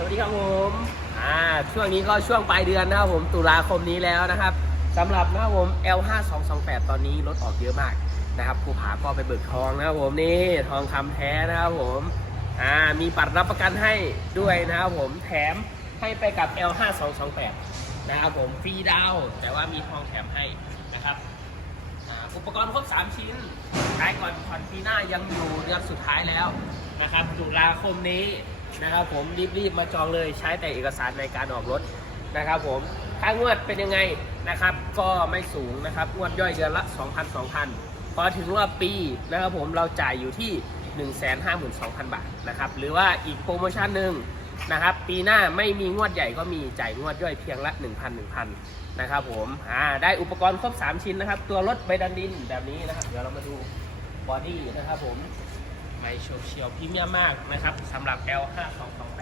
สวัสดีครับผมอ่าช่วงนี้ก็ช่วงปลายเดือนนะครับผมตุลาคมนี้แล้วนะครับสำหรับนะครับผม L5228 ตอนนี้รถออกเยอะมากนะครับภูผาก็ไปเบิกทองนะครับผมนี่ทองคำแท้นะครับผมอ่ามีปัดรับประกันให้ด้วยนะครับผมแถมให้ไปกับ L5228 นะครับผมฟรีดาว แต่ว่ามีทองแถมให้นะครับอุปกรณ์ครบ 3 ชิ้นขายก่อนผ่อนปีหน้ายังอยู่เดือนสุดท้ายแล้วนะครับตุลาคมนี้ นะครับผมรีบๆมาจองเลยใช้แต่เอกสารในการออกรถนะครับผมค่างวดเป็นยังไงนะครับ ก็ไม่สูงนะครับงวดย่อยเดือนละ 2,000 2,000 พอถึงรอบปีนะครับผมเราจ่ายอยู่ที่ 152,000 บาทนะครับหรือว่าอีกโปรโมชั่นหนึ่งนะครับปีหน้าไม่มีงวดใหญ่ก็มีจ่ายงวดย่อยเพียงละ 1,000 1,000นะครับผมอ่าได้อุปกรณ์ครบ 3 ชิ้นนะครับ ตัวรถใบดันดินแบบนี้นะครับ เดี๋ยวเรามาดูบอดี้นะครับผม ไมโชเชียวพรีเมียมมากนะครับสำหรับ L5228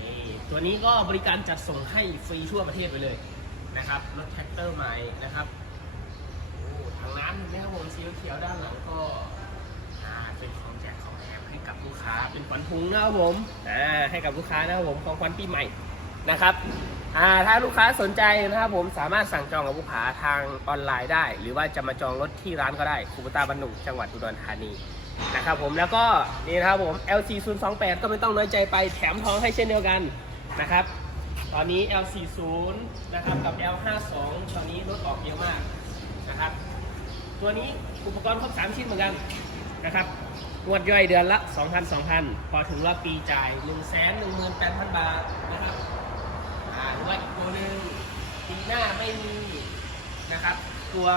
นี่ตัวนี้ก็บริการจัดส่งให้ฟรีทั่วประเทศไปเลยนะครับรถแท็กเตอร์ใหม่นะครับโอ้ทางร้านนะครับผมสีเขียวด้านหลังก็อ่าเป็นของแจกของแถมให้กับลูกค้าเป็นขวัญถุงนะครับผมอ่าให้กับลูกค้านะครับผมของขวัญปีใหม่นะครับ อ่าถ้าลูกค้าสนใจนะครับผมสามารถสั่งจองกับผู้ผาทางออนไลน์ได้ หรือว่าจะมาจองรถที่ร้านก็ได้คูปตาบันดุงจังหวัดอุดรธานีนะครับผมแล้วก็นี่นะครับผม LC 0 2 8ก็ไม่ต้องน้อยใจไปแถมทองให้เช่นเดียวกันนะครับ ตอนนี้ L 4 0นะครับกับ L 5 2ตอนนี้รถออกเยอะมากนะครับ ตัวนี้อุปกรณ์ครบ3ชิ้นเหมือนกันนะครับงวดย่อยเดือนละ 2,000 2,000 พอถึงรอบปีจ่าย 1 1 8 0 0 0 บาทนะครับ อ่าหรือว่าอีกตัวหนึ่ง ปีหน้าไม่มีนะครับ ตัว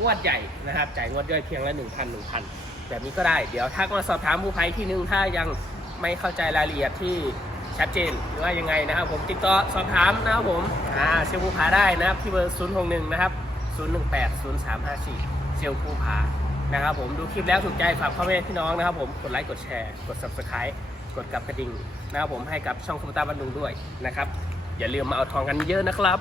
งวดใหญ่นะครับ จ่ายงวดย่อยเพียงละ 1,000 1,000 แบบนี้ก็ได้ เดี๋ยวทักมาสอบถามผู้ภัยที่นึงถ้ายังไม่เข้าใจรายละเอียดที่ชัดเจนหรือว่ายังไงนะครับ ผมติดต่อสอบถามนะครับผมอ่าเซลล์ภูผาได้นะครับที่เบอร์ 061 นะครับ 018 0354 เซลล์ภูผานะครับผมดูคลิปแล้วถูกใจฝากพ่อแม่พี่น้องนะครับ ผมกดไลค์กดแชร์กด subscribe กดกับกระดิ่งนะครับผมให้กับช่องคอมพิวเตอร์บันดุงด้วยนะครับ อย่าลืมมาเอาทองกันเยอะนะครับ